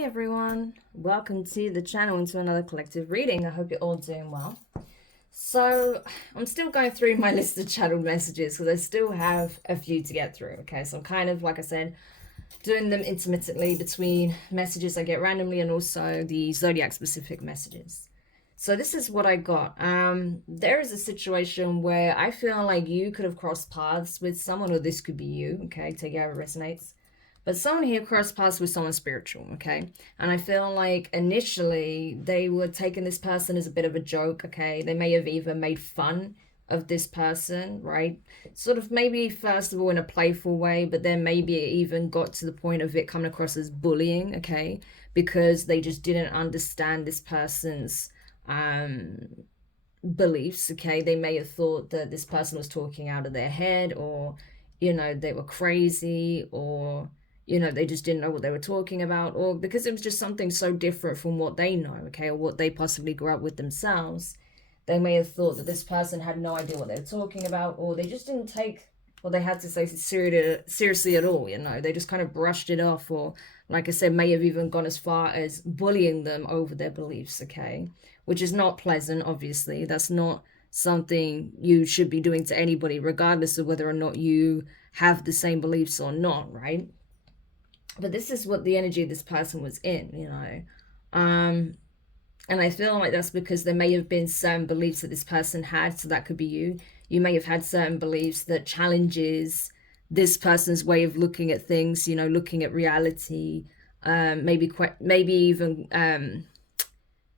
Hey everyone, welcome to the channel and to another collective reading. I hope you're all doing well. So I'm still going through my list of channeled messages because I still have a few to get through. Okay, so I'm kind of, like I said, doing them intermittently between messages I get randomly and also the zodiac specific messages. So this is what I got. There is a situation where I feel like you could have crossed paths with someone, or this could be you. Okay, take it how it resonates. But someone here crossed paths with someone spiritual, okay? And I feel like initially they were taking this person as a bit of a joke, okay? They may have even made fun of this person, right? Sort of maybe first of all in a playful way, but then maybe it even got to the point of it coming across as bullying, okay? Because they just didn't understand this person's beliefs, okay? They may have thought that this person was talking out of their head, or, you know, they were crazy, or they just didn't know what they were talking about, or because it was just something so different from what they know, okay, or what they possibly grew up with themselves. They may have thought that this person had no idea what they were talking about, or they just didn't take what they had to say seriously at all, they just kind of brushed it off, or, like I said, may have even gone as far as bullying them over their beliefs, okay, which is not pleasant, obviously. That's not something you should be doing to anybody, regardless of whether or not you have the same beliefs or not, right? But this is what the energy of this person was in. And I feel like that's because there may have been certain beliefs that this person had, so that could be you. You may have had certain beliefs that challenges this person's way of looking at things, looking at reality. Maybe even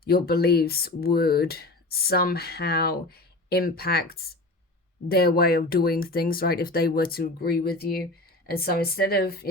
your beliefs would somehow impact their way of doing things, right, if they were to agree with you. And so instead of,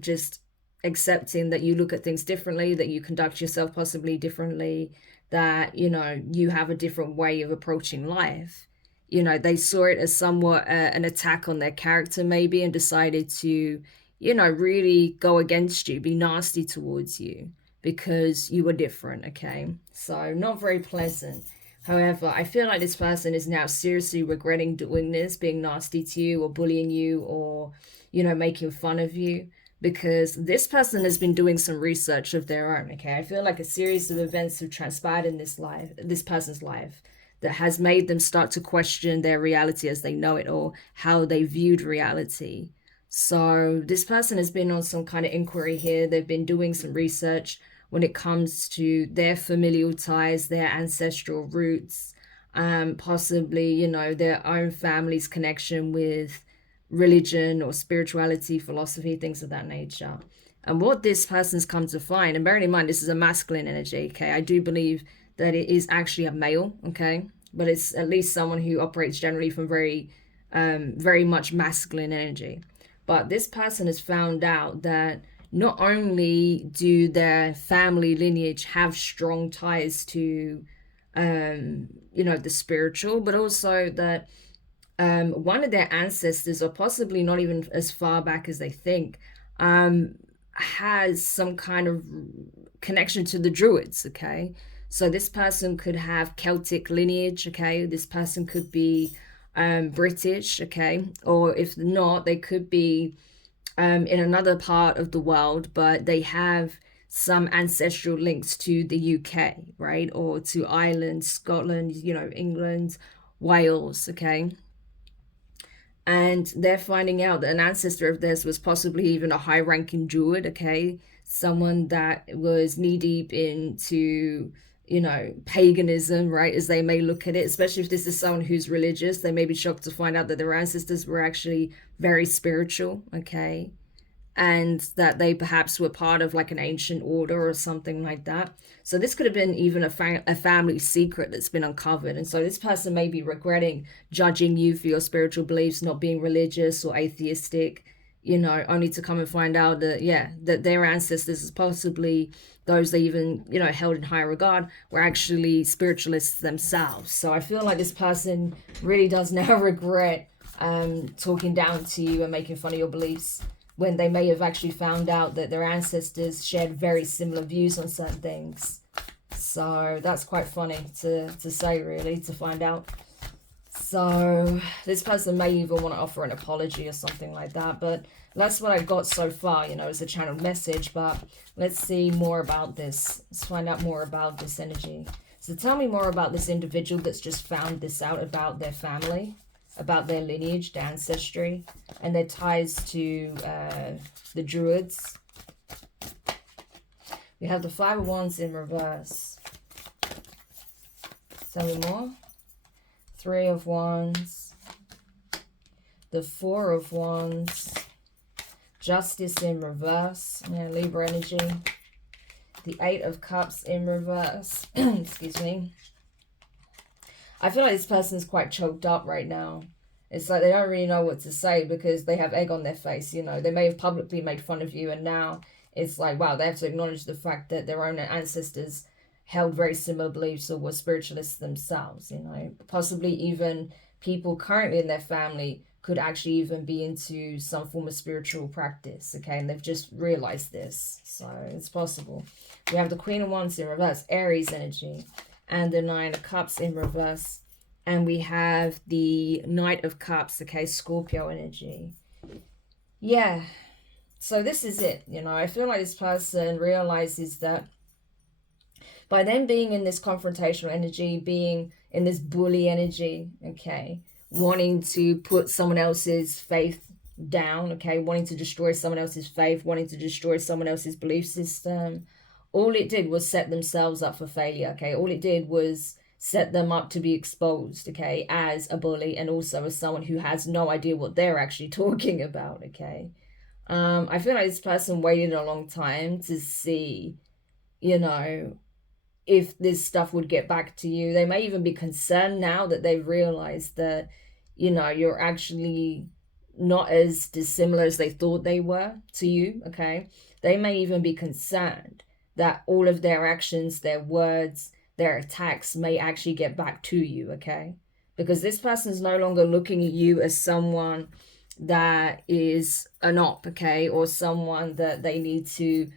just accepting that you look at things differently, that you conduct yourself possibly differently, that, you have a different way of approaching life, they saw it as somewhat an attack on their character maybe, and decided to, really go against you, be nasty towards you because you were different, okay? So not very pleasant. However, I feel like this person is now seriously regretting doing this, being nasty to you or bullying you, or, making fun of you, because this person has been doing some research of their own, okay? I feel like a series of events have transpired in this person's life, that has made them start to question their reality as they know it, or how they viewed reality. So this person has been on some kind of inquiry here. They've been doing some research when it comes to their familial ties, their ancestral roots, possibly, their own family's connection with religion or spirituality, philosophy, things of that nature. And what this person's come to find, and bearing in mind this is a masculine energy, okay, I do believe that it is actually a male, okay, but it's at least someone who operates generally from very much masculine energy. But this person has found out that not only do their family lineage have strong ties to the spiritual, but also that one of their ancestors, or possibly not even as far back as they think, has some kind of connection to the Druids, okay? So this person could have Celtic lineage, okay? This person could be British, okay? Or if not, they could be in another part of the world, but they have some ancestral links to the UK, right? Or to Ireland, Scotland, England, Wales, okay? And they're finding out that an ancestor of theirs was possibly even a high-ranking druid, okay? Someone that was knee-deep into, paganism, right, as they may look at it, especially if this is someone who's religious. They may be shocked to find out that their ancestors were actually very spiritual, okay? And that they perhaps were part of like an ancient order or something like that. So this could have been even a family secret that's been uncovered. And so this person may be regretting judging you for your spiritual beliefs, not being religious or atheistic, only to come and find out that, that their ancestors, possibly those they even, held in high regard, were actually spiritualists themselves. So I feel like this person really does now regret talking down to you and making fun of your beliefs, when they may have actually found out that their ancestors shared very similar views on certain things. So that's quite funny to say, really, to find out. So this person may even want to offer an apology or something like that. But That's what I got so far, you know, as a channeled message. But let's see more about this. Let's find out more about this energy. So tell me more about this individual that's just found this out about their family, about their lineage, their ancestry, and their ties to the Druids. We have the Five of Wands in reverse. Tell me more. Three of Wands. The Four of Wands. Justice in reverse. Yeah, Libra energy. The Eight of Cups in reverse. Excuse me. I feel like this person is quite choked up right now. It's like they don't really know what to say because they have egg on their face, you know. They may have publicly made fun of you, and now it's like, wow, they have to acknowledge the fact that their own ancestors held very similar beliefs or were spiritualists themselves, you know. Possibly even people currently in their family could actually even be into some form of spiritual practice, okay? And they've just realized this, so it's possible. We have the Queen of Wands in reverse, Aries energy, and the Nine of Cups in reverse. And we have the Knight of Cups, okay, Scorpio energy. Yeah, so this is it, you know. I feel like this person realizes that by them being in this confrontational energy, being in this bully energy, okay, wanting to put someone else's faith down, okay, wanting to destroy someone else's faith, wanting to destroy someone else's belief system, all it did was set themselves up for failure, okay? All it did was set them up to be exposed, okay, as a bully and also as someone who has no idea what they're actually talking about, okay? I feel like this person waited a long time to see, you know, if this stuff would get back to you. They may even be concerned now that they've realized that, you know, you're actually not as dissimilar as they thought they were to you, okay? They may even be concerned that all of their actions, their words, their attacks may actually get back to you, okay? Because this person's no longer looking at you as someone that is an op, okay? Or someone that they need to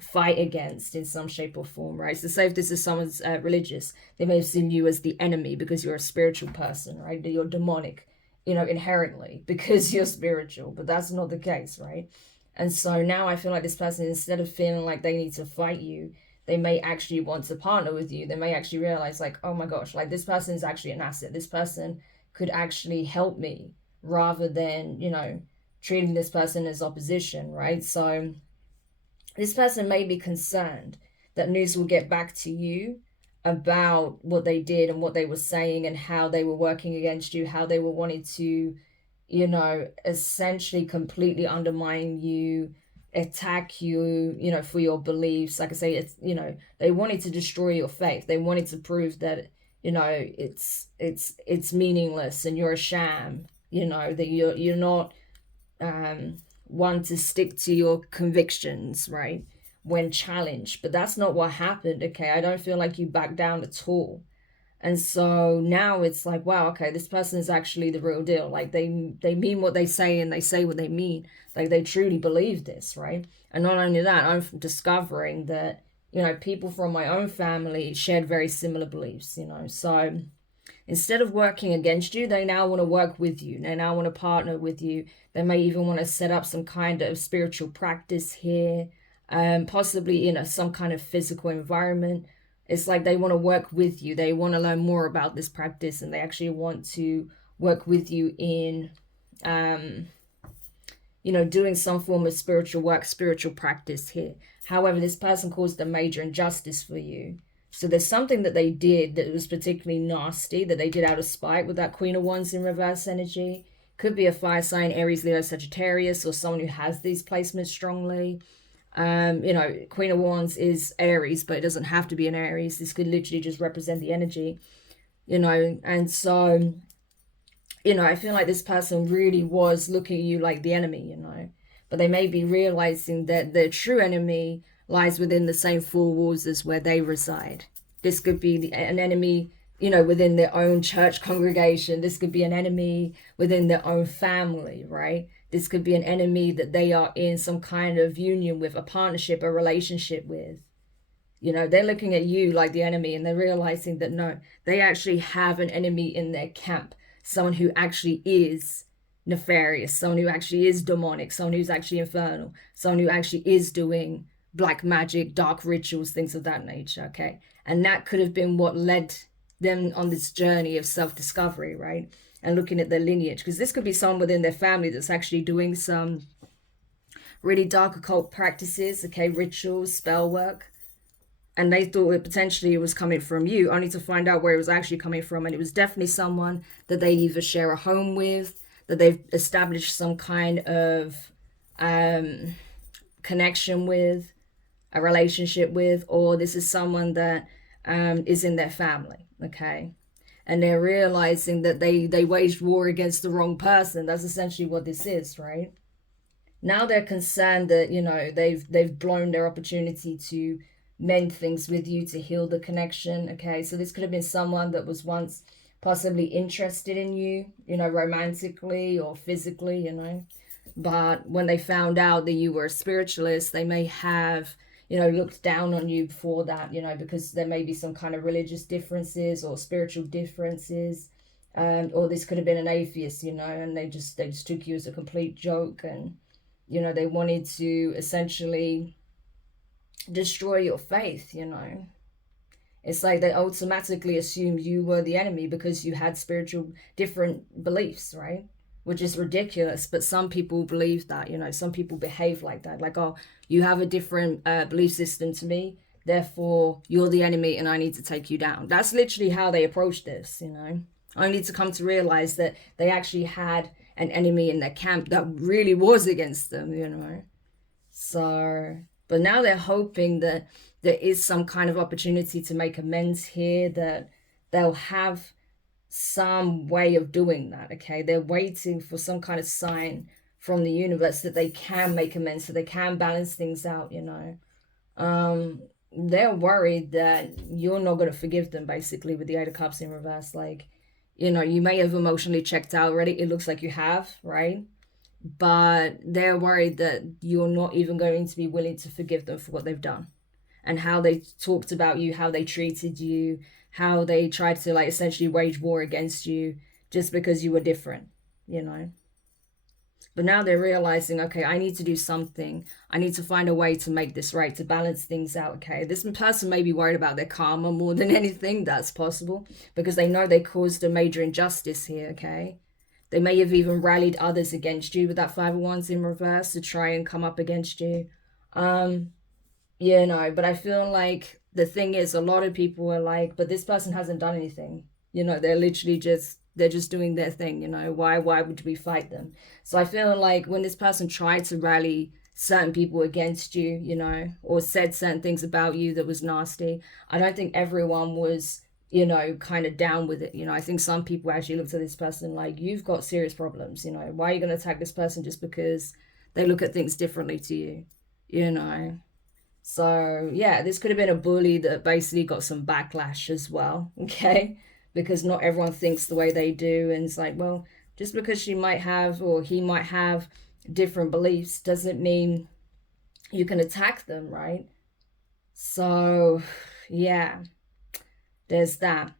fight against in some shape or form, right? So say if this is someone's religious, they may have seen you as the enemy because you're a spiritual person, right? You're demonic, you know, inherently because you're spiritual, but that's not the case, right? And so now I feel like this person, instead of feeling like they need to fight you, they may actually want to partner with you. They may actually realize like, oh my gosh, like this person is actually an asset. This person could actually help me rather than, you know, treating this person as opposition, right? So this person may be concerned that news will get back to you about what they did and what they were saying and how they were working against you, how they were wanting to, you know, essentially completely undermine you, attack you, you know, for your beliefs. Like I say, it's, you know, they wanted to destroy your faith. They wanted to prove that, you know, it's meaningless and you're a sham, you know, that you're not one to stick to your convictions, right, when challenged. But that's not what happened, okay? I don't feel like you backed down at all. And so now it's like, wow, okay, this person is actually the real deal. Like they mean what they say and they say what they mean. Like they truly believe this, right? And not only that, I'm discovering that, you know, people from my own family shared very similar beliefs, you know. So instead of working against you, they now want to work with you. They now want to partner with you. They may even want to set up some kind of spiritual practice here, possibly in some kind of physical environment. It's like they want to work with you. They want to learn more about this practice, and they actually want to work with you in, you know, doing some form of spiritual work, spiritual practice here. However, this person caused a major injustice for you. So there's something that they did that was particularly nasty, that they did out of spite with that Queen of Wands in reverse energy. Could be a fire sign, Aries, Leo, Sagittarius, or someone who has these placements strongly. You know, Queen of Wands is Aries, but it doesn't have to be an Aries. This could literally just represent the energy, you know. And so, you know, I feel like this person really was looking at you like the enemy, you know. But they may be realizing that their true enemy lies within the same four walls as where they reside. This could be an enemy, you know, within their own church congregation. This could be an enemy within their own family, right? This could be an enemy that they are in some kind of union with, a partnership, a relationship with. You know, they're looking at you like the enemy, and they're realizing that no, they actually have an enemy in their camp, someone who actually is nefarious, someone who actually is demonic, someone who's actually infernal, someone who actually is doing black magic, dark rituals, things of that nature, okay? And that could have been what led them on this journey of self-discovery, right? And looking at their lineage, because this could be someone within their family that's actually doing some really dark occult practices, okay, rituals, spell work, and they thought it potentially was coming from you, only to find out where it was actually coming from. And it was definitely someone that they either share a home with, that they've established some kind of connection with, a relationship with, or this is someone that is in their family, okay? And they're realizing that they waged war against the wrong person. That's essentially what this is, right? Now they're concerned that, you know, they've blown their opportunity to mend things with you, to heal the connection, okay? So this could have been someone that was once possibly interested in you, you know, romantically or physically, you know, but when they found out that you were a spiritualist, they may have, you know, looked down on you for that, you know, because there may be some kind of religious differences or spiritual differences, or this could have been an atheist, you know, and they just took you as a complete joke, and you know, they wanted to essentially destroy your faith, you know. It's like they automatically assumed you were the enemy because you had spiritual different beliefs, right? Which is ridiculous, but some people believe that, you know, some people behave like that. Like, oh, you have a different belief system to me, therefore you're the enemy and I need to take you down. That's literally how they approach this, you know. Only to come to realize that they actually had an enemy in their camp that really was against them, you know. So, but now they're hoping that there is some kind of opportunity to make amends here, that they'll have some way of doing that, okay? They're waiting for some kind of sign from the universe that they can make amends, so they can balance things out, you know. They're worried that you're not going to forgive them, basically, with the Eight of Cups in reverse. Like, you know, you may have emotionally checked out already. It looks like you have, right? But they're worried that you're not even going to be willing to forgive them for what they've done and how they talked about you, how they treated you, how they tried to, like, essentially wage war against you just because you were different, you know. But now they're realizing, okay, I need to do something. I need to find a way to make this right, to balance things out, okay? This person may be worried about their karma more than anything. That's possible, because they know they caused a major injustice here, okay? They may have even rallied others against you with that Five of Wands in reverse to try and come up against you. You know, but I feel like the thing is, a lot of people are like, but this person hasn't done anything. You know, they're literally they're just doing their thing, you know. Why would we fight them? So I feel like when this person tried to rally certain people against you, you know, or said certain things about you that was nasty, I don't think everyone was, you know, kind of down with it. You know, I think some people actually looked at this person like, you've got serious problems, you know. Why are you going to attack this person just because they look at things differently to you, you know? So yeah, this could have been a bully that basically got some backlash as well, okay? Because not everyone thinks the way they do, and it's like, well, just because she might have or he might have different beliefs doesn't mean you can attack them, right? So yeah, there's that.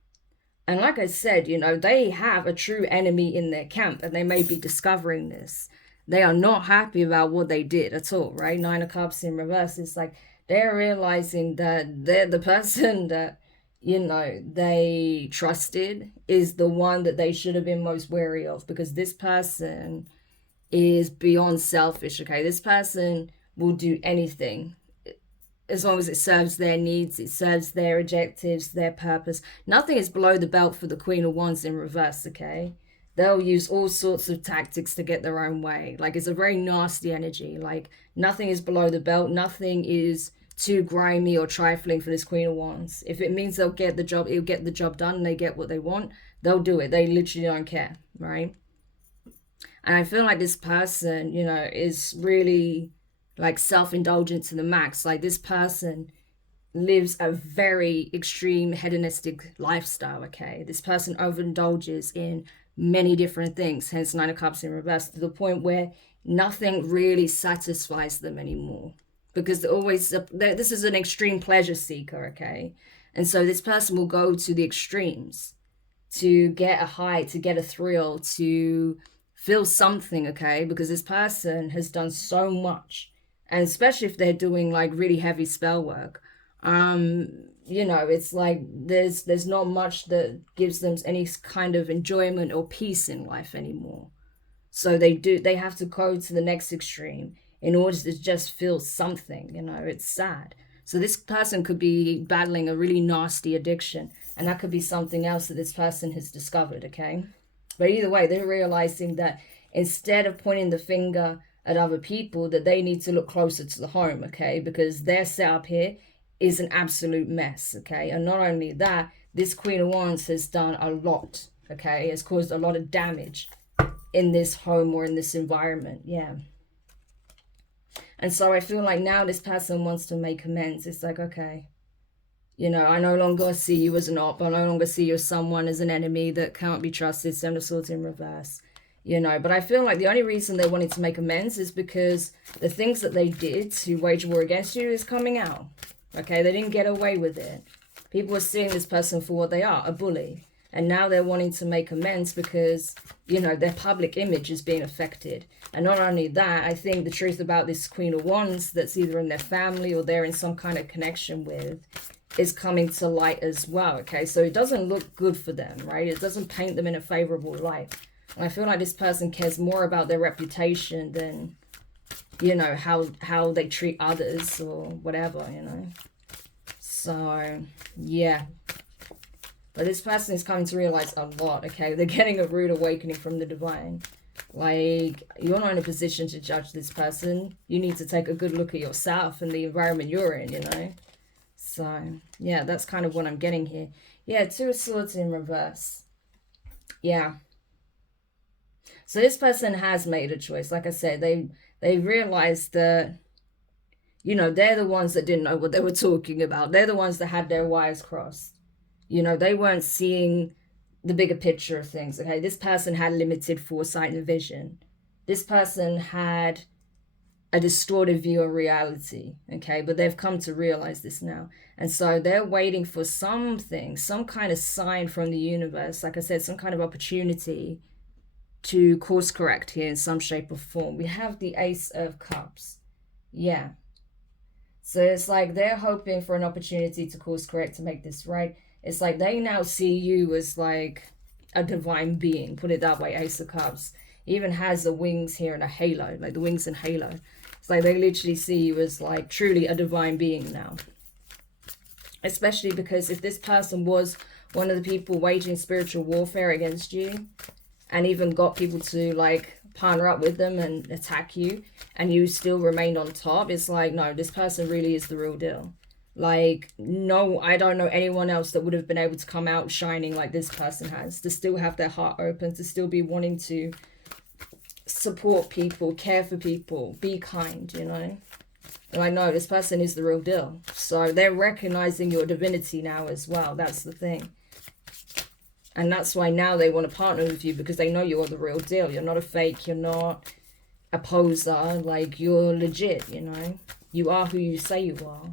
And like I said, you know, they have a true enemy in their camp, and they may be discovering this. They are not happy about what they did at all, right? Nine of Cups in reverse. It's like they're realizing that they're the person that, you know, they trusted is the one that they should have been most wary of, because this person is beyond selfish, okay? This person will do anything as long as it serves their needs, it serves their objectives, their purpose. Nothing is below the belt for the Queen of Wands in reverse, okay? They'll use all sorts of tactics to get their own way. Like, it's a very nasty energy. Like, nothing is below the belt. Nothing is too grimy or trifling for this Queen of Wands. If it means they'll get the job, it'll get the job done and they get what they want, they'll do it. They literally don't care, right? And I feel like this person, you know, is really like self-indulgent to the max. Like, this person lives a very extreme hedonistic lifestyle, okay? This person overindulges in many different things, hence Nine of Cups in reverse, to the point where nothing really satisfies them anymore, because they're always, this is an extreme pleasure seeker, okay? And so this person will go to the extremes to get a high, to get a thrill, to feel something, okay? Because this person has done so much, and especially if they're doing like really heavy spell work, you know, it's like there's not much that gives them any kind of enjoyment or peace in life anymore. So they have to go to the next extreme in order to just feel something, you know. It's sad. So this person could be battling a really nasty addiction, and that could be something else that this person has discovered, okay? But either way, they're realizing that instead of pointing the finger at other people, that they need to look closer to the home, okay? Because their setup here is an absolute mess, okay? And not only that, this Queen of Wands has done a lot, okay? Has caused a lot of damage in this home or in this environment, yeah. And so I feel like now this person wants to make amends. It's like, okay, you know, I no longer see you as an op. I no longer see you as someone, as an enemy that can't be trusted. Seven of Swords in reverse, you know. But I feel like the only reason they wanted to make amends is because the things that they did to wage war against you is coming out. Okay, they didn't get away with it. People are seeing this person for what they are, a bully. And now they're wanting to make amends because, you know, their public image is being affected. And not only that, I think the truth about this Queen of Wands that's either in their family or they're in some kind of connection with is coming to light as well, okay? So it doesn't look good for them, right? It doesn't paint them in a favorable light. And I feel like this person cares more about their reputation than, you know, how they treat others or whatever, you know? So, yeah. But this person is coming to realize a lot, okay? They're getting a rude awakening from the divine. Like, you're not in a position to judge this person. You need to take a good look at yourself and the environment you're in, you know? So, yeah, that's kind of what I'm getting here. Yeah, Two of Swords in reverse. Yeah. So this person has made a choice. Like I said, they realized that, you know, they're the ones that didn't know what they were talking about. They're the ones that had their wires crossed. You know, they weren't seeing the bigger picture of things, okay? This person had limited foresight and vision. This person had a distorted view of reality, okay? But they've come to realize this now. And so they're waiting for something, some kind of sign from the universe, like I said, some kind of opportunity to course correct here in some shape or form. We have the Ace of Cups. Yeah. So it's like they're hoping for an opportunity to course correct, to make this right. It's like they now see you as like a divine being, put it that way, Ace of Cups. It even has the wings here and a halo, like the wings and halo. It's like they literally see you as like truly a divine being now. Especially because if this person was one of the people waging spiritual warfare against you and even got people to like partner up with them and attack you and you still remained on top, it's like, no, this person really is the real deal. Like, no, I don't know anyone else that would have been able to come out shining like this person has, to still have their heart open, to still be wanting to support people, care for people, be kind, you know? And I know this person is the real deal. So they're recognizing your divinity now as well. That's the thing. And that's why now they want to partner with you, because they know you're the real deal. You're not a fake. You're not a poser. Like, you're legit, you know? You are who you say you are.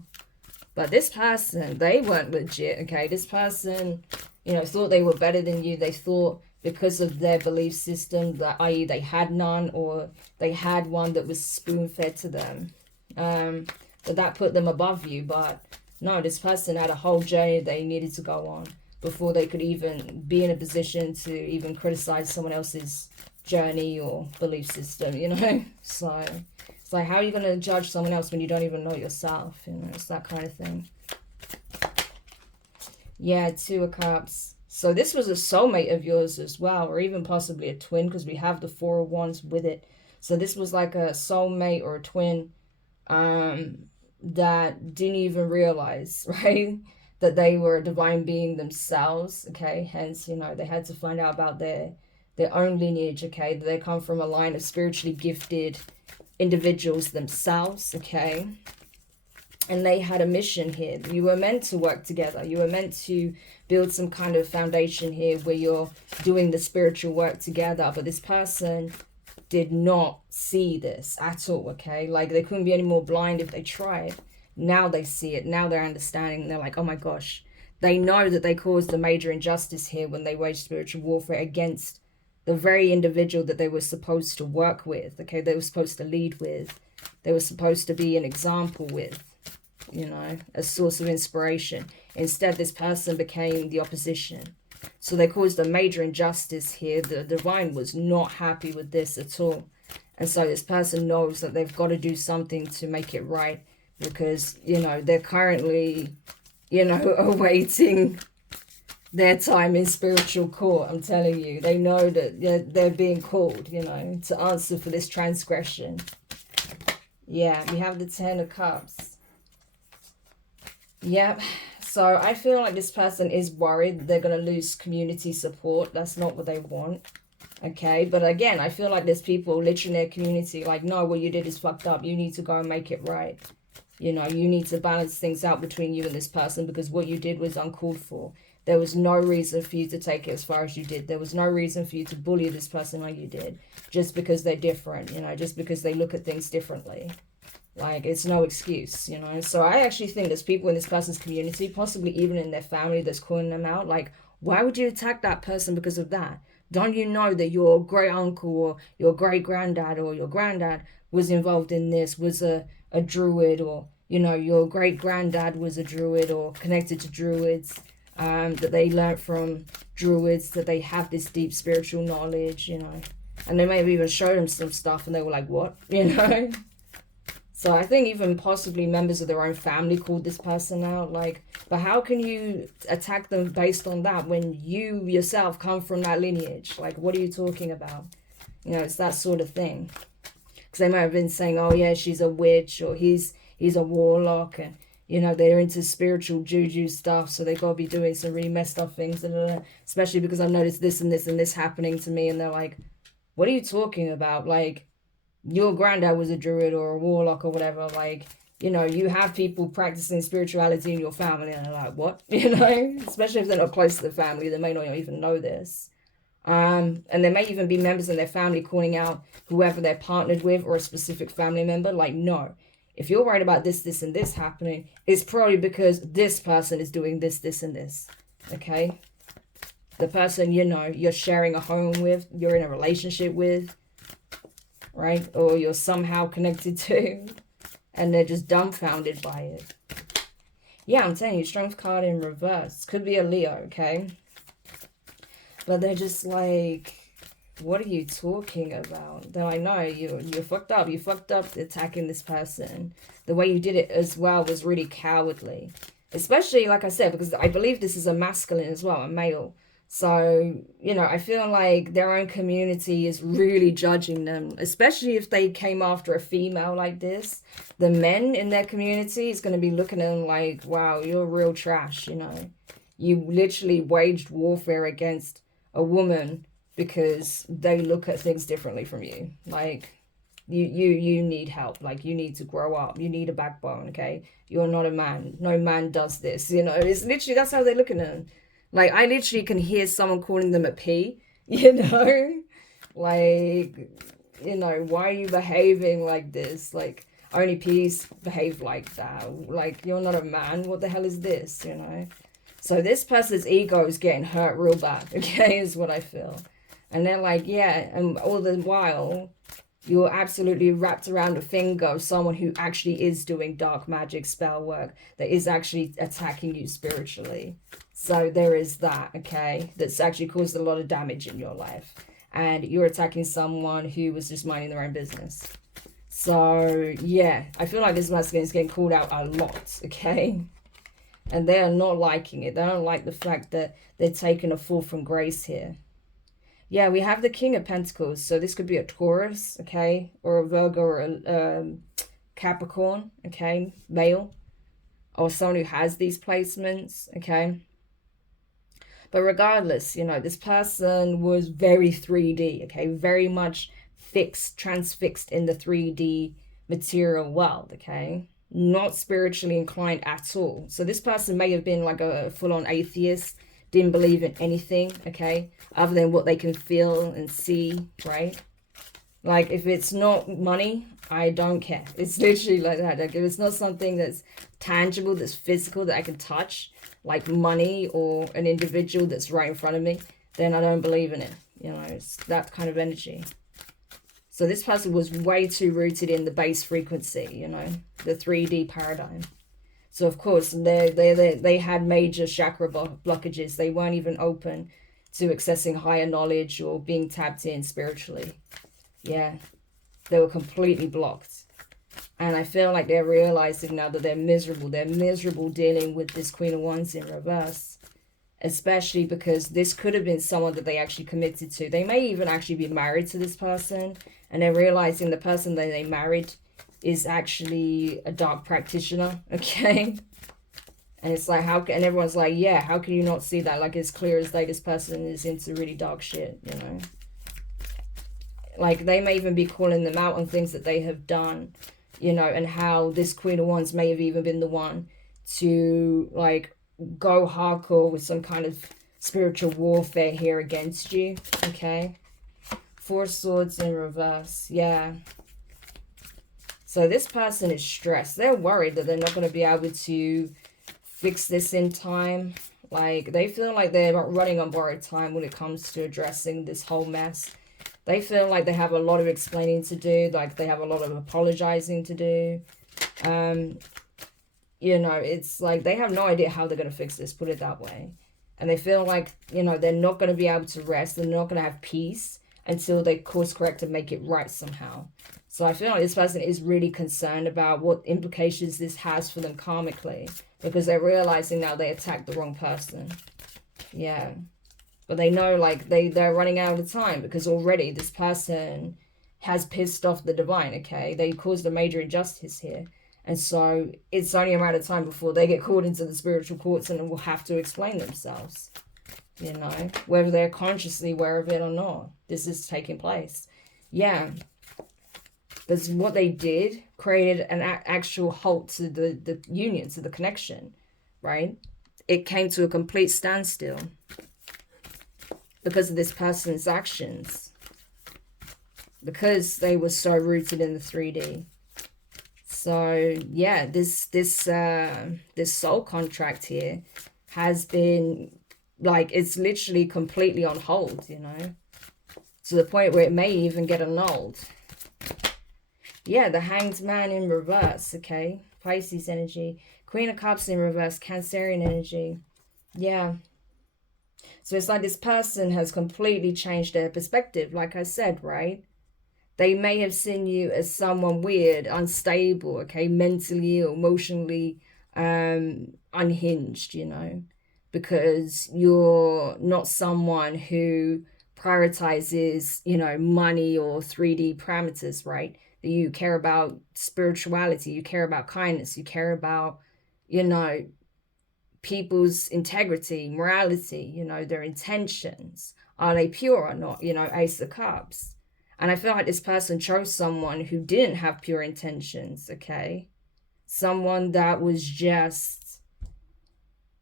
But this person, they weren't legit, okay? This person, you know, thought they were better than you. They thought because of their belief system, that i.e. they had none, or they had one that was spoon-fed to them, that put them above you. But no, this person had a whole journey they needed to go on before they could even be in a position to even criticize someone else's journey or belief system, you know? So it's like, how are you going to judge someone else when you don't even know yourself? You know, it's that kind of thing. Yeah, Two of Cups. So this was a soulmate of yours as well, or even possibly a twin, because we have the Four of Wands with it. So this was like a soulmate or a twin that didn't even realize, right, that they were a divine being themselves, okay? Hence, you know, they had to find out about their own lineage, okay? They come from a line of spiritually gifted individuals themselves, okay? And they had a mission here. You were meant to work together. You were meant to build some kind of foundation here where you're doing the spiritual work together. But this person did not see this at all, okay? Like, they couldn't be any more blind if they tried. Now they see it. Now they're understanding. They're like, oh my gosh. They know that they caused a major injustice here when they waged spiritual warfare against the very individual that they were supposed to work with, okay, they were supposed to lead with, they were supposed to be an example with, you know, a source of inspiration. Instead, this person became the opposition. So they caused a major injustice here. The divine was not happy with this at all. And so this person knows that they've got to do something to make it right, because, you know, they're currently, you know, awaiting their time in spiritual court. I'm telling you, they know that they're being called, you know, to answer for this transgression. Yeah, we have the 10 of Cups. Yep. So I feel like this person is worried they're going to lose community support. That's not what they want. Okay, but again, I feel like there's people literally in their community like, no, what you did is fucked up. You need to go and make it right. You know, you need to balance things out between you and this person, because what you did was uncalled for. There was no reason for you to take it as far as you did. There was no reason for you to bully this person like you did, just because they're different, you know, just because they look at things differently. Like, it's no excuse, you know. So I actually think there's people in this person's community, possibly even in their family, that's calling them out. Like, why would you attack that person because of that? Don't you know that your great uncle or your great granddad or your granddad was involved in this, was a druid, or, you know, your great granddad was a druid or connected to druids, that they learned from druids, that they have this deep spiritual knowledge, you know. And they may have even showed them some stuff and they were like, what? You know? So I think even possibly members of their own family called this person out. Like, but how can you attack them based on that when you yourself come from that lineage? Like, what are you talking about? You know, it's that sort of thing. Because they might have been saying, oh yeah, she's a witch, or he's a warlock, and, you know, they're into spiritual juju stuff, so they got to be doing some really messed up things. Especially because I've noticed this and this and this happening to me, and they're like, what are you talking about? Like, your granddad was a druid or a warlock or whatever. Like, you know, you have people practicing spirituality in your family, and they're like, what? You know, especially if they're not close to the family, they may not even know this. And there may even be members in their family calling out whoever they're partnered with, or a specific family member. Like, no, if you're worried about this, this, and this happening, it's probably because this person is doing this, this, and this. Okay? The person, you know, you're sharing a home with, you're in a relationship with, right? Or you're somehow connected to, and they're just dumbfounded by it. Yeah, I'm telling you, Strength card in reverse. Could be a Leo, okay? But they're just like, what are you talking about? They're like, no, you're fucked up. You fucked up attacking this person. The way you did it as well was really cowardly. Especially, like I said, because I believe this is a masculine as well, a male. So, you know, I feel like their own community is really judging them, especially if they came after a female like this. The men in their community is going to be looking at them like, wow, you're real trash, you know. You literally waged warfare against a woman because they look at things differently from you. Like, you need help. Like, you need to grow up. You need a backbone, okay? You're not a man. No man does this, you know. It's literally, that's how they're looking at them. Like, I literally can hear someone calling them a P, you know? Like, you know, why are you behaving like this? Like, only P's behave like that. Like, you're not a man. What the hell is this, you know? So this person's ego is getting hurt real bad, okay, is what I feel. And they're like, yeah, and all the while, you're absolutely wrapped around the finger of someone who actually is doing dark magic spell work, that is actually attacking you spiritually. So there is that, okay, that's actually caused a lot of damage in your life. And you're attacking someone who was just minding their own business. So, yeah, I feel like this masculine is getting called out a lot, okay? And they are not liking it. They don't like the fact that they're taking a fall from grace here. Yeah, we have the King of Pentacles. So this could be a Taurus, okay? Or a Virgo or a Capricorn, okay? Male. Or someone who has these placements, okay? But regardless, you know, this person was very 3D, okay? Very much fixed, transfixed in the 3D material world, okay? Not spiritually inclined at all. So this person may have been like a full-on atheist, didn't believe in anything, okay? Other than what they can feel and see, right? Like, if it's not money, I don't care. It's literally like that. Like, if it's not something that's tangible, that's physical, that I can touch, like money or an individual that's right in front of me, then I don't believe in it. You know, it's that kind of energy. So this person was way too rooted in the base frequency, you know, the 3D paradigm. So of course they had major chakra blockages. They weren't even open to accessing higher knowledge or being tapped in spiritually. Yeah, they were completely blocked. And I feel like they're realizing now that they're miserable. They're miserable dealing with this Queen of Wands in reverse. Especially because this could have been someone that they actually committed to. They may even actually be married to this person. And they're realizing the person that they married is actually a dark practitioner. Okay? And it's like, how can, and everyone's like, yeah, how can you not see that? Like, it's clear as day this person is into really dark shit, you know? Like, they may even be calling them out on things that they have done, you know, and how this Queen of Wands may have even been the one to, like, go hardcore with some kind of spiritual warfare here against you, okay? 4 Swords in reverse, yeah. So this person is stressed. They're worried that they're not going to be able to fix this in time. Like, they feel like they're running on borrowed time when it comes to addressing this whole mess. They feel like they have a lot of explaining to do, like they have a lot of apologizing to do. You know, it's like they have no idea how they're going to fix this, put it that way. And they feel like, you know, they're not going to be able to rest. They're not going to have peace until they course correct and make it right somehow. So I feel like this person is really concerned about what implications this has for them karmically, because they're realizing now they attacked the wrong person. Yeah. But they know, like, they're running out of time because already this person has pissed off the divine, okay? They caused a major injustice here. And so it's only a matter of time before they get called into the spiritual courts and will have to explain themselves, you know, whether they're consciously aware of it or not. This is taking place. Yeah. But what they did created an actual halt to the union, to the connection, right? It came to a complete standstill because of this person's actions, because they were so rooted in the 3D. So yeah, this soul contract here has been, like, it's literally completely on hold, you know, to the point where it may even get annulled. Yeah, the Hanged Man in reverse, okay? Pisces energy. Queen of Cups in reverse, Cancerian energy. Yeah. So it's like this person has completely changed their perspective, like I said, right? They may have seen you as someone weird, unstable, okay? Mentally or emotionally unhinged, you know? Because you're not someone who prioritizes, you know, money or 3D parameters, right? You care about spirituality, you care about kindness, you care about, you know, people's integrity, morality, you know, their intentions. Are they pure or not? You know, Ace of Cups. And I feel like this person chose someone who didn't have pure intentions, okay? Someone that was just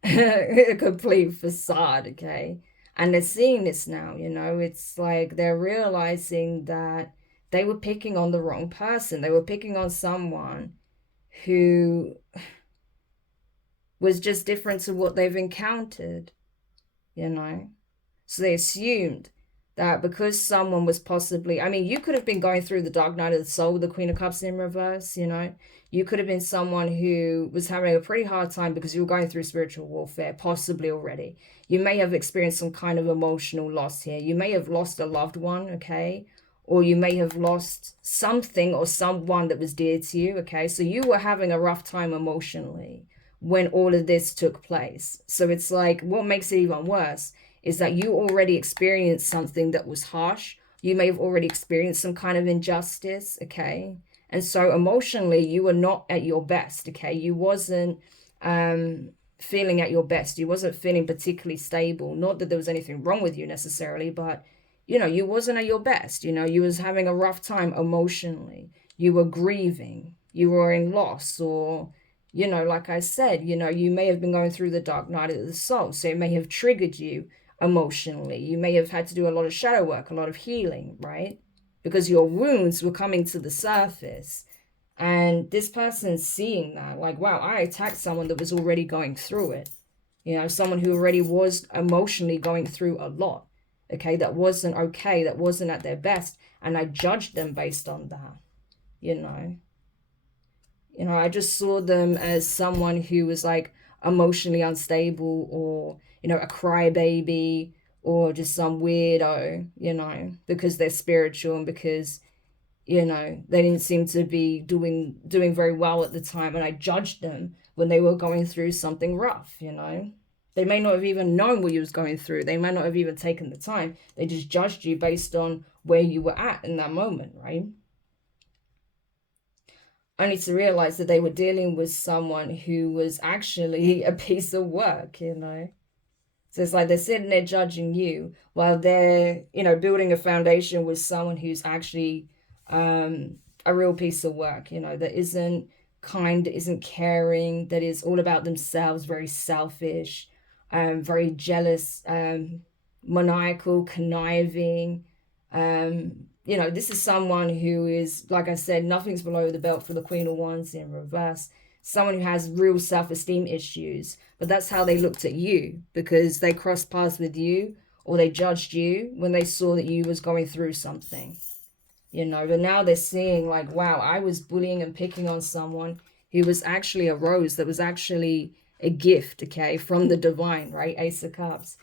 a complete facade, okay? And they're seeing this now, you know? It's like they're realizing that they were picking on the wrong person. They were picking on someone who was just different to what they've encountered, you know? So they assumed that because someone was possibly, I mean, you could have been going through the dark night of the soul with the Queen of Cups in reverse, you know? You could have been someone who was having a pretty hard time because you were going through spiritual warfare, possibly already. You may have experienced some kind of emotional loss here. You may have lost a loved one, okay? Or you may have lost something or someone that was dear to you, okay? So you were having a rough time emotionally when all of this took place. So it's like, what makes it even worse is that you already experienced something that was harsh. You may have already experienced some kind of injustice, okay? And so emotionally, you were not at your best, okay? You wasn't feeling at your best. You wasn't feeling particularly stable. Not that there was anything wrong with you necessarily, but, you know, you wasn't at your best. You know, you was having a rough time emotionally. You were grieving. You were in loss, or, you know, like I said, you know, you may have been going through the dark night of the soul. So it may have triggered you emotionally. You may have had to do a lot of shadow work, a lot of healing, right? Because your wounds were coming to the surface. And this person's seeing that, like, wow, I attacked someone that was already going through it. You know, someone who already was emotionally going through a lot. okay, that wasn't okay, that wasn't at their best, and I judged them based on that, you know. I just saw them as someone who was like emotionally unstable, or a crybaby, or just some weirdo, because they're spiritual, and because they didn't seem to be doing very well at the time, and I judged them when they were going through something rough. They may not have even known what you was going through. They might not have even taken the time. They just judged you based on where you were at in that moment, right? Only to realize that they were dealing with someone who was actually a piece of work. So it's like they're sitting there judging you while they're, building a foundation with someone who's actually a real piece of work, that isn't kind, that isn't caring, that is all about themselves, very selfish, very jealous, maniacal, conniving. This is someone who is, like I said, nothing's below the belt for the Queen of Wands in reverse. Someone who has real self-esteem issues, but that's how they looked at you, because they crossed paths with you, or they judged you when they saw that you was going through something. But now they're seeing like, wow, I was bullying and picking on someone who was actually a rose, that was actually a gift, okay, from the divine, right? Ace of Cups.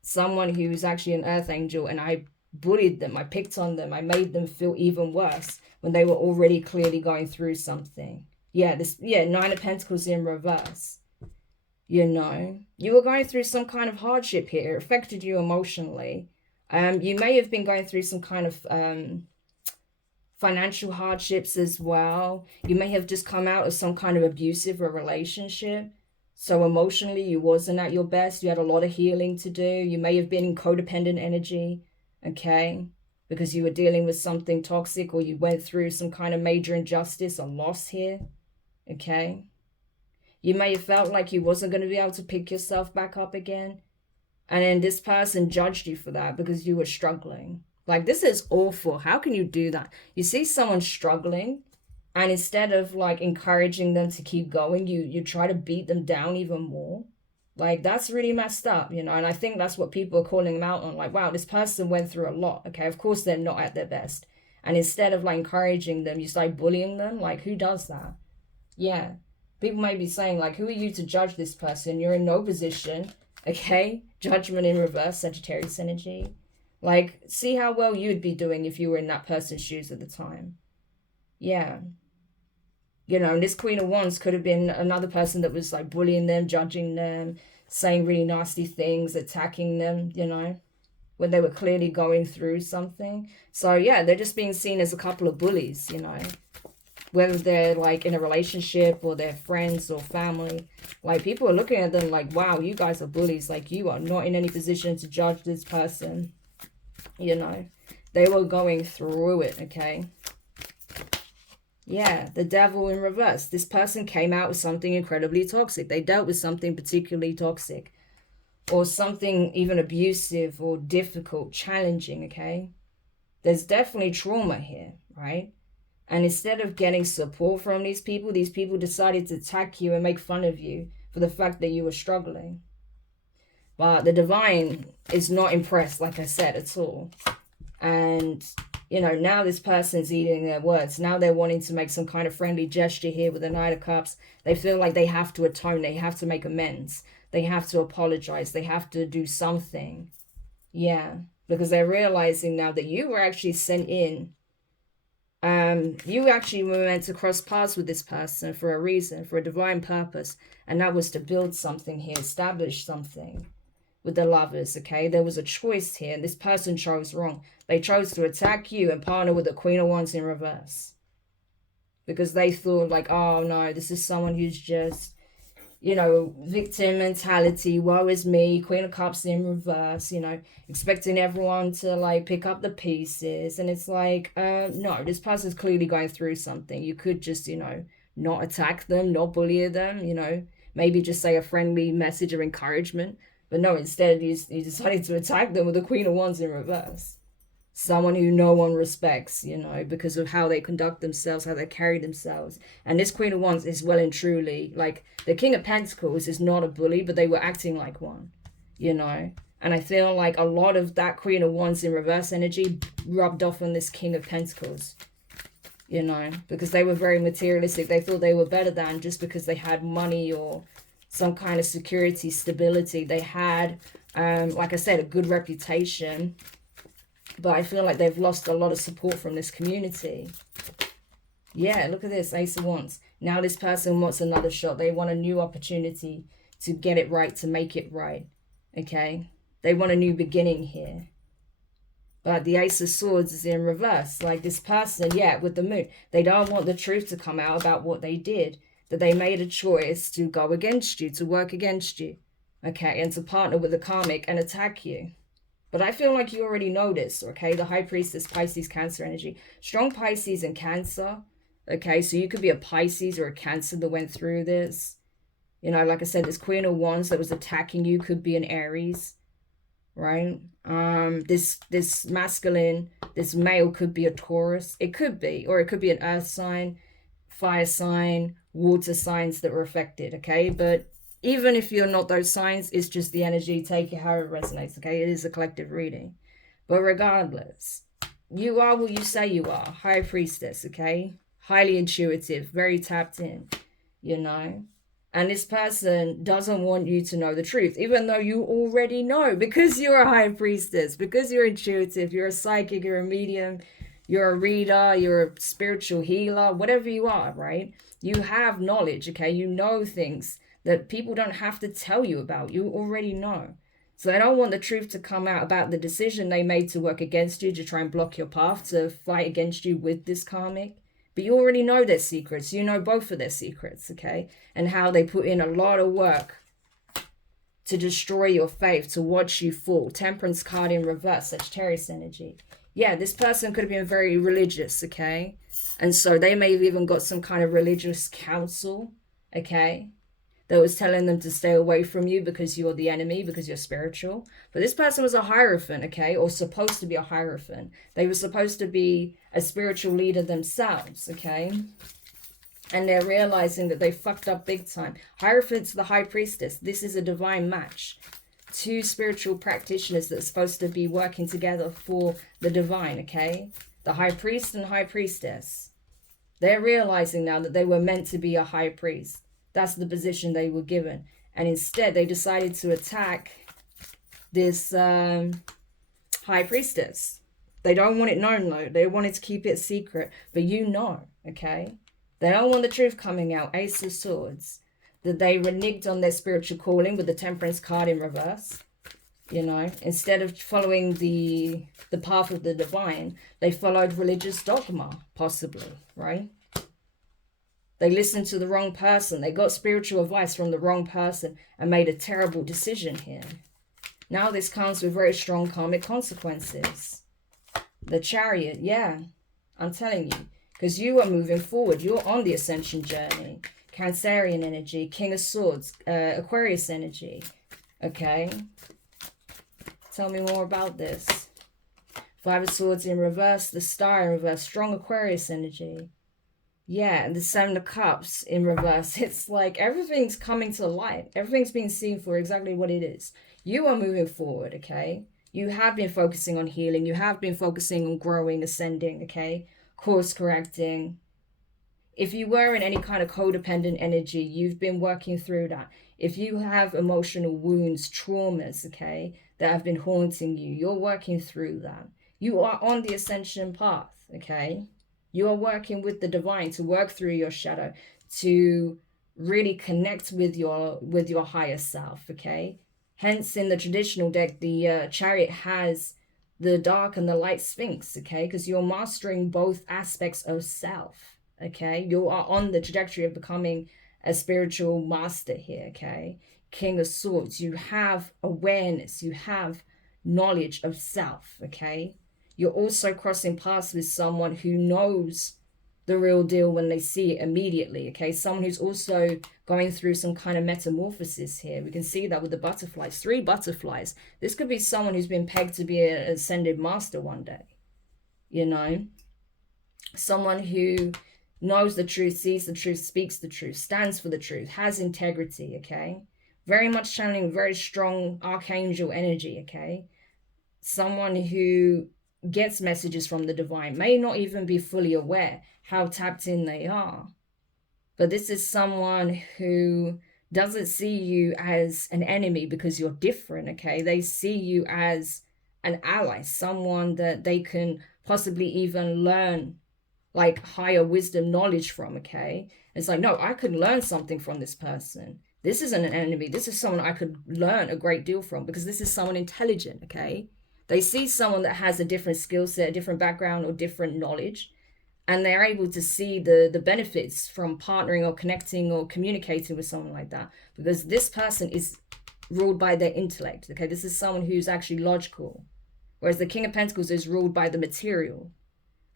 Someone who's actually an earth angel, and I bullied them, I picked on them, I made them feel even worse when they were already clearly going through something. Nine of Pentacles in reverse. You were going through some kind of hardship here. It affected you emotionally. You may have been going through some kind of financial hardships as well. You may have just come out of some kind of abusive relationship. So emotionally, you wasn't at your best. You had a lot of healing to do. You may have been in codependent energy, okay? Because you were dealing with something toxic, or you went through some kind of major injustice or loss here, okay? You may have felt like you wasn't going to be able to pick yourself back up again. And then this person judged you for that because you were struggling. Like, this is awful. How can you do that? You see someone struggling, and instead of like encouraging them to keep going, you try to beat them down even more. Like, that's really messed up, and I think that's what people are calling them out on. Like, wow, this person went through a lot. Okay, of course they're not at their best. And instead of like encouraging them, you start bullying them. Like, who does that? Yeah. People may be saying, like, who are you to judge this person? You're in no position, okay? Judgment in reverse, Sagittarius energy. Like, see how well you'd be doing if you were in that person's shoes at the time. Yeah. And this Queen of Wands could have been another person that was, like, bullying them, judging them, saying really nasty things, attacking them, when they were clearly going through something. So, yeah, they're just being seen as a couple of bullies, whether they're like in a relationship or they're friends or family. Like, people are looking at them like, wow, you guys are bullies. Like, you are not in any position to judge this person. They were going through it, okay? Yeah, the Devil in reverse. This person came out with something incredibly toxic. They dealt with something particularly toxic, or something even abusive or difficult, challenging, okay? There's definitely trauma here, right? And instead of getting support from these people decided to attack you and make fun of you for the fact that you were struggling. But the divine is not impressed, like I said, at all. And, now this person's eating their words. Now they're wanting to make some kind of friendly gesture here with the Knight of Cups. They feel like they have to atone. They have to make amends. They have to apologize. They have to do something. Yeah, because they're realizing now that you were actually sent in. You actually were meant to cross paths with this person for a reason, for a divine purpose. And that was to build something here, establish something with the Lovers, okay? There was a choice here, and this person chose wrong. They chose to attack you and partner with the Queen of Wands in reverse. Because they thought like, oh no, this is someone who's just, victim mentality, woe is me, Queen of Cups in reverse, expecting everyone to like pick up the pieces. And it's like, no, this person's clearly going through something. You could just, not attack them, not bully them, maybe just say a friendly message of encouragement. But no, instead you decided to attack them with the Queen of Wands in reverse. Someone who no one respects, because of how they conduct themselves, how they carry themselves. And this Queen of Wands is well and truly, like, the King of Pentacles is not a bully, but they were acting like one, And I feel like a lot of that Queen of Wands in reverse energy rubbed off on this King of Pentacles, you know, because they were very materialistic. They thought they were better than just because they had money or some kind of security, stability. They had, like I said, a good reputation. But I feel like they've lost a lot of support from this community. Yeah, look at this, Ace of Wands. Now this person wants another shot. They want a new opportunity to get it right, to make it right. Okay? They want a new beginning here. But the Ace of Swords is in reverse. Like this person, yeah, with the moon. They don't want the truth to come out about what they did. That they made a choice to go against you, to work against you. Okay? And to partner with the karmic and attack you. But I feel like you already know this, okay? The High Priestess, Pisces, Cancer energy. Strong Pisces and Cancer, okay? So you could be a Pisces or a Cancer that went through this. You know, like I said, this Queen of Wands that was attacking you could be an Aries, right? This masculine, this male could be a Taurus. It could be, or it could be an earth sign, fire sign, water signs that were affected, okay? But even if you're not those signs, it's just the energy. Take it how it resonates, okay? It is a collective reading. But regardless, you are what you say you are. High Priestess, okay? Highly intuitive, very tapped in, you know? And this person doesn't want you to know the truth, even though you already know, because you're a High Priestess, because you're intuitive, you're a psychic, you're a medium, you're a reader, you're a spiritual healer, whatever you are, right? You have knowledge, okay? You know things that people don't have to tell you about. You already know. So they don't want the truth to come out about the decision they made to work against you, to try and block your path, to fight against you with this karmic. But you already know their secrets. You know both of their secrets, okay? And how they put in a lot of work to destroy your faith, to watch you fall. Temperance card in reverse, Sagittarius energy. Yeah, this person could have been very religious, okay? And so they may have even got some kind of religious counsel, okay? That was telling them to stay away from you because you're the enemy, because you're spiritual. But this person was a hierophant, okay? Or supposed to be a hierophant. They were supposed to be a spiritual leader themselves, okay? And they're realizing that they fucked up big time. Hierophant to the High Priestess. This is a divine match. Two spiritual practitioners that are supposed to be working together for the divine, okay? The High Priest and High Priestess. They're realizing now that they were meant to be a High Priest. That's the position they were given. And instead, they decided to attack this High Priestess. They don't want it known, though. They wanted to keep it secret. But you know, okay? They don't want the truth coming out. Ace of Swords. That they reneged on their spiritual calling with the Temperance card in reverse. You know, instead of following the path of the divine, they followed religious dogma, possibly, right? They listened to the wrong person. They got spiritual advice from the wrong person and made a terrible decision here. Now this comes with very strong karmic consequences. The Chariot, yeah, I'm telling you. Because you are moving forward. You're on the ascension journey. Cancerian energy, King of Swords, Aquarius energy. Okay. Tell me more about this. Five of Swords in reverse, the Star in reverse, strong Aquarius energy. Yeah, and the Seven of Cups in reverse. It's like everything's coming to light. Everything's being seen for exactly what it is. You are moving forward, okay? You have been focusing on healing. You have been focusing on growing, ascending, okay? Course correcting. If you were in any kind of codependent energy, you've been working through that. If you have emotional wounds, traumas, okay, that have been haunting you, you're working through that. You are on the ascension path, okay? You are working with the divine to work through your shadow, to really connect with your higher self, okay? Hence, in the traditional deck, the Chariot has the dark and the light Sphinx, okay? Because you're mastering both aspects of self, okay? You are on the trajectory of becoming a spiritual master here, okay? King of Swords, you have awareness, you have knowledge of self, okay? You're also crossing paths with someone who knows the real deal when they see it immediately, okay? Someone who's also going through some kind of metamorphosis here. We can see that with the butterflies, 3 butterflies. This could be someone who's been pegged to be an ascended master one day, you know? Someone who knows the truth, sees the truth, speaks the truth, stands for the truth, has integrity, okay? Very much channeling very strong archangel energy, okay? Someone who gets messages from the divine, may not even be fully aware how tapped in they are. But this is someone who doesn't see you as an enemy because you're different, okay? They see you as an ally, someone that they can possibly even learn like higher wisdom knowledge from, okay? It's like, no, I could learn something from this person. This isn't an enemy. This is someone I could learn a great deal from because this is someone intelligent, okay? They see someone that has a different skill set, a different background, or different knowledge, and they're able to see the benefits from partnering or connecting or communicating with someone like that, because this person is ruled by their intellect, okay? This is someone who's actually logical, whereas the King of Pentacles is ruled by the material.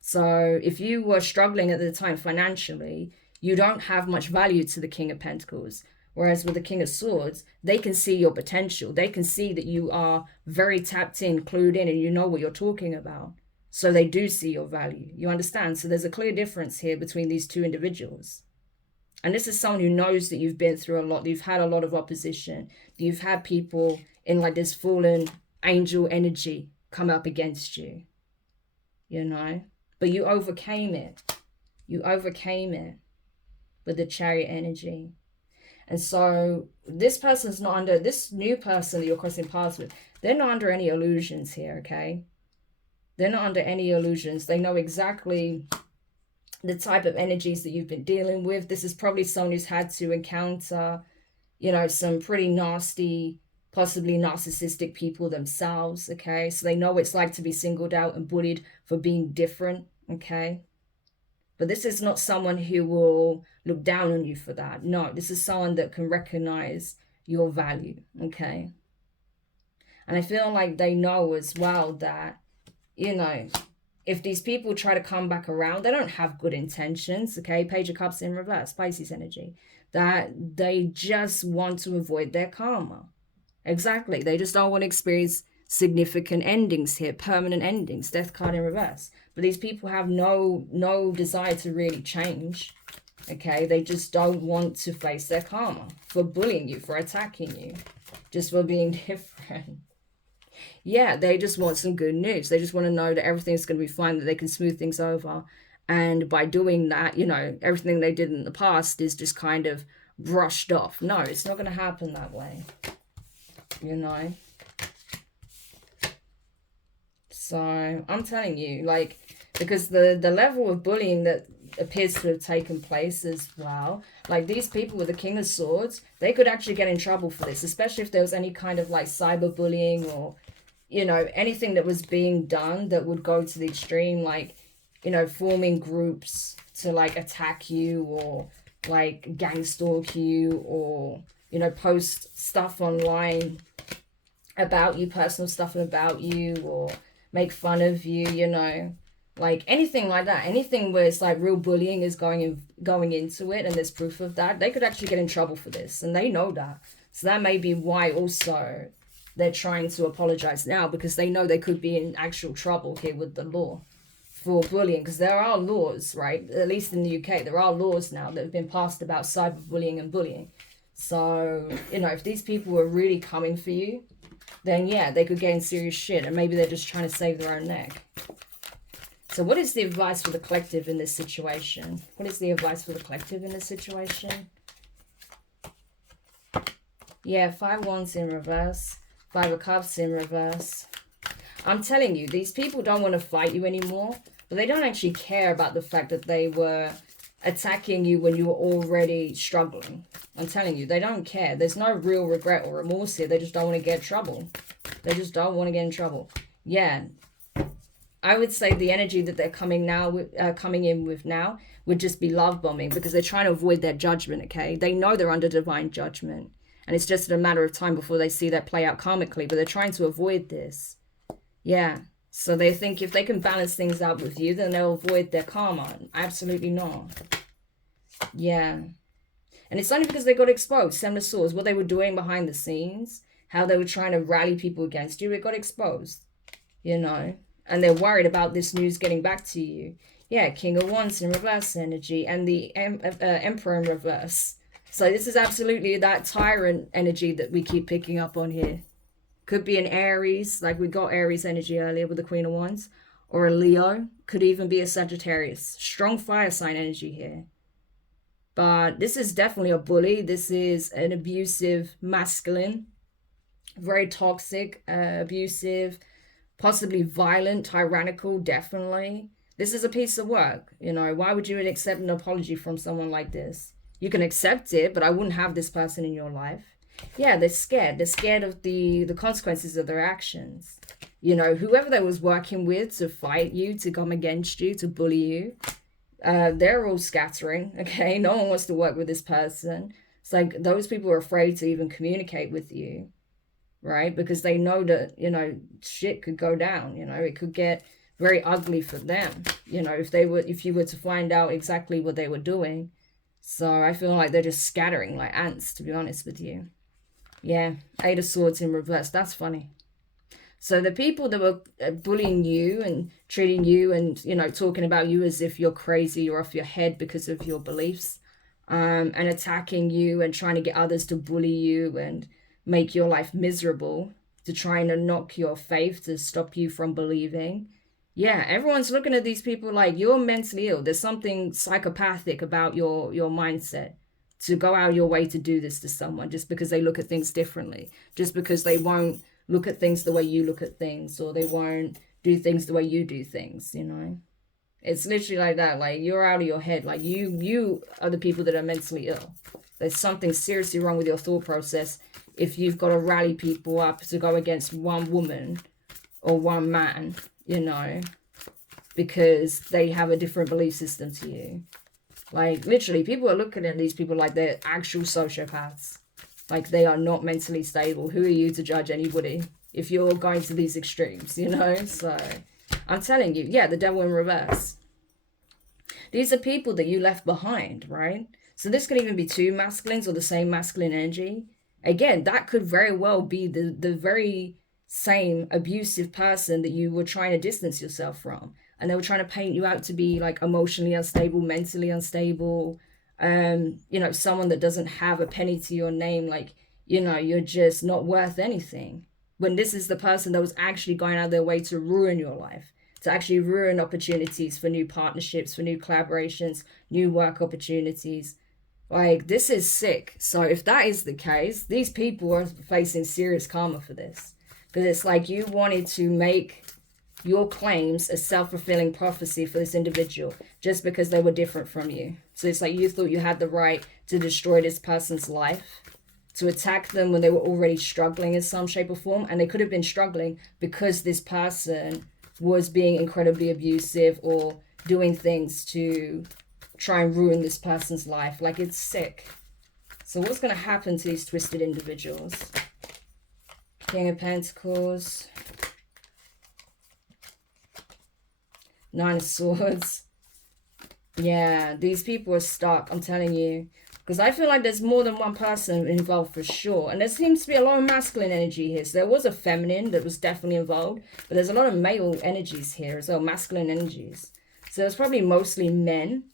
So if you were struggling at the time financially, you don't have much value to the King of Pentacles. Whereas with the King of Swords, they can see your potential. They can see that you are very tapped in, clued in, and you know what you're talking about. So they do see your value. You understand? So there's a clear difference here between these two individuals. And this is someone who knows that you've been through a lot. You've had a lot of opposition. You've had people in like this fallen angel energy come up against you, you know? But you overcame it. You overcame it with the Chariot energy. And so this person's not under, this new person that you're crossing paths with, they're not under any illusions here, okay? They're not under any illusions. They know exactly the type of energies that you've been dealing with. This is probably someone who's had to encounter, you know, some pretty nasty, possibly narcissistic people themselves, okay? So they know what it's like to be singled out and bullied for being different, okay? But this is not someone who will look down on you for that. No, this is someone that can recognize your value, okay? And I feel like they know as well that, you know, if these people try to come back around, they don't have good intentions, okay? Page of Cups in reverse, Pisces energy. That they just want to avoid their karma. Exactly. They just don't want to experience significant endings here, permanent endings, Death card in reverse. But these people have no desire to really change, okay? They just don't want to face their karma for bullying you, for attacking you, just for being different. Yeah, they just want some good news. They just want to know that everything's going to be fine, that they can smooth things over. And by doing that, you know, everything they did in the past is just kind of brushed off. No, it's not going to happen that way, you know? So I'm telling you, like, because the level of bullying that appears to have taken place as well, like these people with the King of Swords, they could actually get in trouble for this, especially if there was any kind of like cyberbullying or, you know, anything that was being done that would go to the extreme, like, you know, forming groups to like attack you or like gang stalk you or, you know, post stuff online about you, personal stuff about you, or make fun of you, you know, like anything like that, anything where it's like real bullying is going into it and there's proof of that, they could actually get in trouble for this, and they know that. So that may be why also they're trying to apologize now, because they know they could be in actual trouble here with the law for bullying, because there are laws, right? At least in the UK, there are laws now that have been passed about cyberbullying and bullying. So, you know, if these people were really coming for you, then yeah, they could get in serious shit, and maybe they're just trying to save their own neck. So what is the advice for the collective in this situation? What is the advice for the collective in this situation? Yeah, 5 wands in reverse, 5 of cups in reverse. I'm telling you, these people don't want to fight you anymore, but they don't actually care about the fact that they were attacking you when you were already struggling. I'm telling you, they don't care. There's no real regret or remorse here. They just don't want to get in trouble. They just don't want to get in trouble. Yeah, I would say the energy that they're coming in with now would just be love bombing, because they're trying to avoid their judgment, okay? They know they're under divine judgment, and it's just a matter of time before they see that play out karmically, but they're trying to avoid this. Yeah, so they think if they can balance things out with you, then they'll avoid their karma. Absolutely not. Yeah. And it's only because they got exposed. 7 of Swords, what they were doing behind the scenes, how they were trying to rally people against you, it got exposed, you know? And they're worried about this news getting back to you. Yeah, King of Wands in reverse energy, and the Emperor in reverse. So this is absolutely that tyrant energy that we keep picking up on here. Could be an Aries, like we got Aries energy earlier with the Queen of Wands, or a Leo. Could even be a Sagittarius. Strong fire sign energy here. But this is definitely a bully. This is an abusive masculine. Very toxic, abusive, possibly violent, tyrannical, definitely. This is a piece of work. You know, why would you accept an apology from someone like this? You can accept it, but I wouldn't have this person in your life. Yeah, they're scared. They're scared of the consequences of their actions. You know, whoever they was working with to fight you, to come against you, to bully you, they're all scattering, okay? No one wants to work with this person. It's like those people are afraid to even communicate with you, right? Because they know that, you know, shit could go down, you know, it could get very ugly for them, you know, if you were to find out exactly what they were doing. So I feel like they're just scattering like ants, to be honest with you. Yeah, 8 of Swords in reverse. That's funny. So the people that were bullying you and treating you and, you know, talking about you as if you're crazy or off your head because of your beliefs, and attacking you and trying to get others to bully you and make your life miserable, to trying to knock your faith, to stop you from believing. Yeah, everyone's looking at these people like you're mentally ill. There's something psychopathic about your mindset to go out of your way to do this to someone just because they look at things differently, just because they won't look at things the way you look at things, or they won't do things the way you do things, you know. It's literally like that. Like, you're out of your head. Like, you are the people that are mentally ill. There's something seriously wrong with your thought process if you've got to rally people up to go against one woman or one man, you know, because they have a different belief system to you. Like, literally, people are looking at these people like they're actual sociopaths. Like, they are not mentally stable. Who are you to judge anybody if you're going to these extremes, you know? So, I'm telling you, yeah, the devil in reverse. These are people that you left behind, right? So this could even be two masculines or the same masculine energy. Again, that could very well be the very same abusive person that you were trying to distance yourself from. And they were trying to paint you out to be like emotionally unstable, mentally unstable, you know, someone that doesn't have a penny to your name, like, you know, you're just not worth anything. When this is the person that was actually going out of their way to ruin your life, to actually ruin opportunities for new partnerships, for new collaborations, new work opportunities. Like, this is sick. So if that is the case, these people are facing serious karma for this. Because it's like you wanted to make your claims a self-fulfilling prophecy for this individual just because they were different from you. So it's like you thought you had the right to destroy this person's life, to attack them when they were already struggling in some shape or form. And they could have been struggling because this person was being incredibly abusive or doing things to try and ruin this person's life. Like, it's sick. So what's going to happen to these twisted individuals? King of Pentacles, 9 of Swords. Yeah, these people are stuck, I'm telling you. Because I feel like there's more than one person involved for sure. And there seems to be a lot of masculine energy here. So there was a feminine that was definitely involved. But there's a lot of male energies here as well, masculine energies. So it's probably mostly men.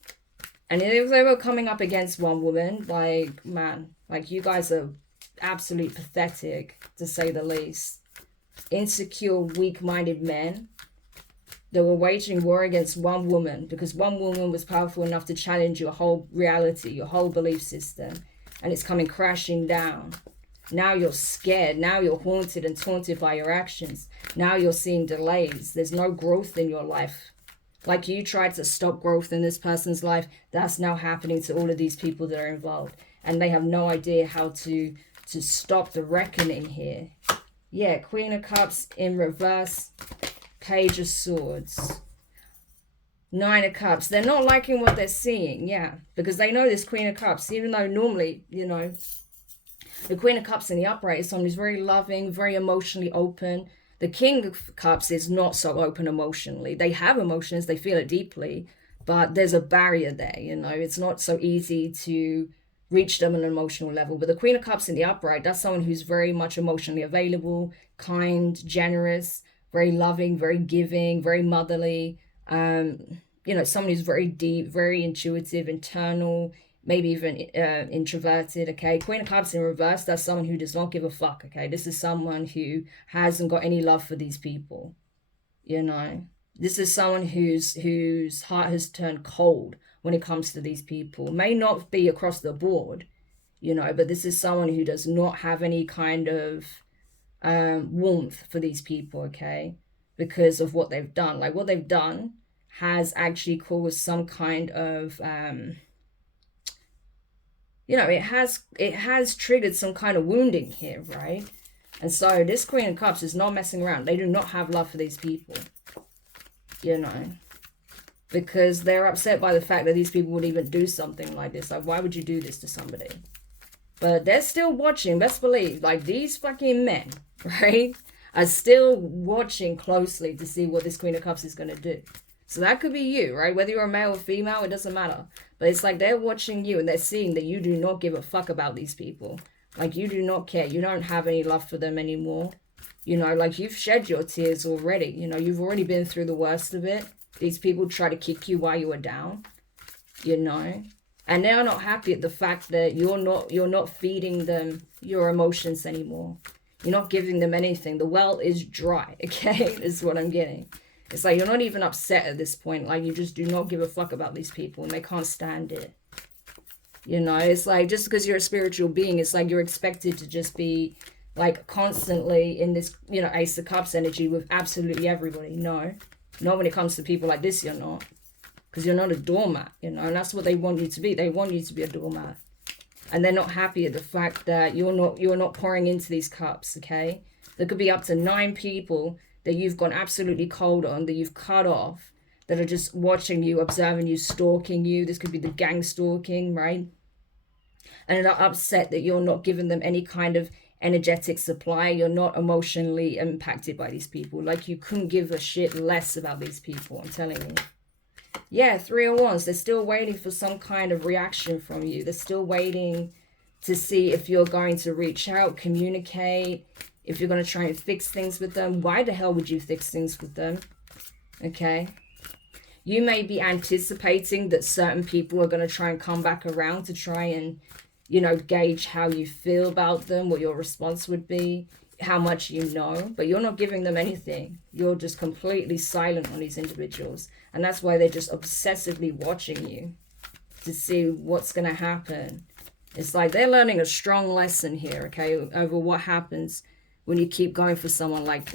And if they were coming up against one woman, like, man, like, you guys are absolutely pathetic, to say the least. Insecure, weak-minded men. They were waging war against one woman because one woman was powerful enough to challenge your whole reality, your whole belief system, and it's coming crashing down. Now you're scared. Now you're haunted and taunted by your actions. Now you're seeing delays. There's no growth in your life. Like, you tried to stop growth in this person's life, that's now happening to all of these people that are involved, and they have no idea how to stop the reckoning here. Yeah, Queen of Cups in reverse. Page of Swords, 9 of Cups. They're not liking what they're seeing, yeah, because they know this Queen of Cups, even though normally, you know, the Queen of Cups in the upright is someone who's very loving, very emotionally open. The King of Cups is not so open emotionally. They have emotions, they feel it deeply, but there's a barrier there, you know. It's not so easy to reach them on an emotional level. But the Queen of Cups in the upright, that's someone who's very much emotionally available, kind, generous, very loving, very giving, very motherly. You know, someone who's very deep, very intuitive, internal, maybe even introverted, okay? Queen of Cups in reverse, that's someone who does not give a fuck, okay? This is someone who hasn't got any love for these people, you know? This is someone whose heart has turned cold when it comes to these people. May not be across the board, you know, but this is someone who does not have any kind of warmth for these people, okay? Because of what they've done. Like, what they've done has actually caused some kind of you know, it has triggered some kind of wounding here, right? And so this Queen of Cups is not messing around. They do not have love for these people, you know, because they're upset by the fact that these people would even do something like this. Like, why would you do this to somebody? But they're still watching, best believe. Like, these fucking men, right, are still watching closely to see what this Queen of Cups is going to do. So that could be you, right? Whether you're a male or female, it doesn't matter. But it's like they're watching you and they're seeing that you do not give a fuck about these people. Like, you do not care. You don't have any love for them anymore. You know, like, you've shed your tears already. You know, you've already been through the worst of it. These people try to kick you while you were down, you know. And they're not happy at the fact that you're not feeding them your emotions anymore. You're not giving them anything. The well is dry, okay? Is what I'm getting. It's like you're not even upset at this point. Like, you just do not give a fuck about these people and they can't stand it. You know, it's like just because you're a spiritual being, it's like you're expected to just be like constantly in this, you know, Ace of Cups energy with absolutely everybody. No, not when it comes to people like this, you're not. Because you're not a doormat, you know, and that's what they want you to be. They want you to be a doormat. And they're not happy at the fact that you're not pouring into these cups, okay? There could be up to 9 people that you've gone absolutely cold on, that you've cut off, that are just watching you, observing you, stalking you. This could be the gang stalking, right? And are upset that you're not giving them any kind of energetic supply. You're not emotionally impacted by these people. Like, you couldn't give a shit less about these people, I'm telling you. Yeah, 3 of Wands. They're still waiting for some kind of reaction from you. They're still waiting to see if you're going to reach out, communicate, if you're going to try and fix things with them. Why the hell would you fix things with them? Okay. You may be anticipating that certain people are going to try and come back around to try and, you know, gauge how you feel about them, what your response would be, how much you know, but you're not giving them anything. You're just completely silent on these individuals. And that's why they're just obsessively watching you to see what's going to happen. It's like they're learning a strong lesson here, okay, over what happens when you keep going for someone like this.